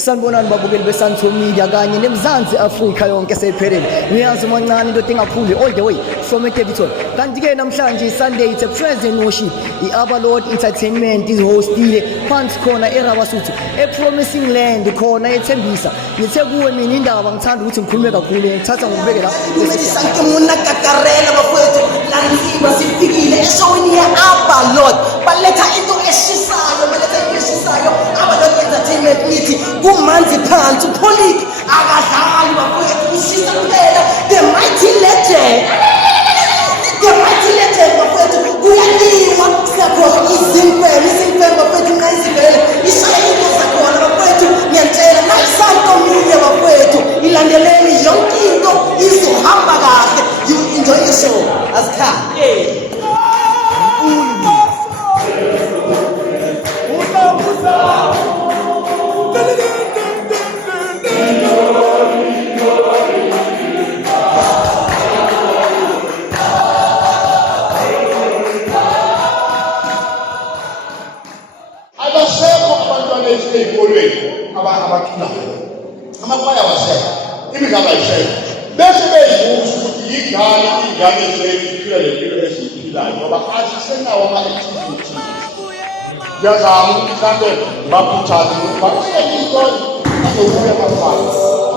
sanibonani babukeli beSanto Media kanye neMzansi Afrika yonke sephelele. Ngiyazi mancane into engaphuli all the way from eDevon. Kanti ke namhlanje Sunday it's a present worship. iAvalord Entertainment ihostile phansi khona eRabasuthu ePromising Land khona eThembisa. Ngithe kuwe mina indaba ngithanda ukuthi ngikhulume kakhulu ngithatha ngibeke la. Sanke muna kakarela bafowethu lanziba sifikile eshowini yeAvalord baletha into eshisayo avalord entertainment nithi kumanzi phansi uPolic akadlali bafowethu ushisa kuphela the mighty legend bafowethu kuyaliwa siyakhona izimfembe bafowethu nayizivele ishaya into zakhona bafowethu ngiyantshela la Santo Media bafowethu ilandeleni yonke into izohamba kahle. You enjoy the show asikhaya abasekho abantwana esikolweni abathulayo amakhaya wasekho imidlalo ayisekho bese beyibuza ukuthi ingane zethu ziphila lempilo esiyiphilayo ngoba asisenawo ama-activity ngiyazama ukuthi mhlambe bakhuthaze bakuseke into azobuya amakhaya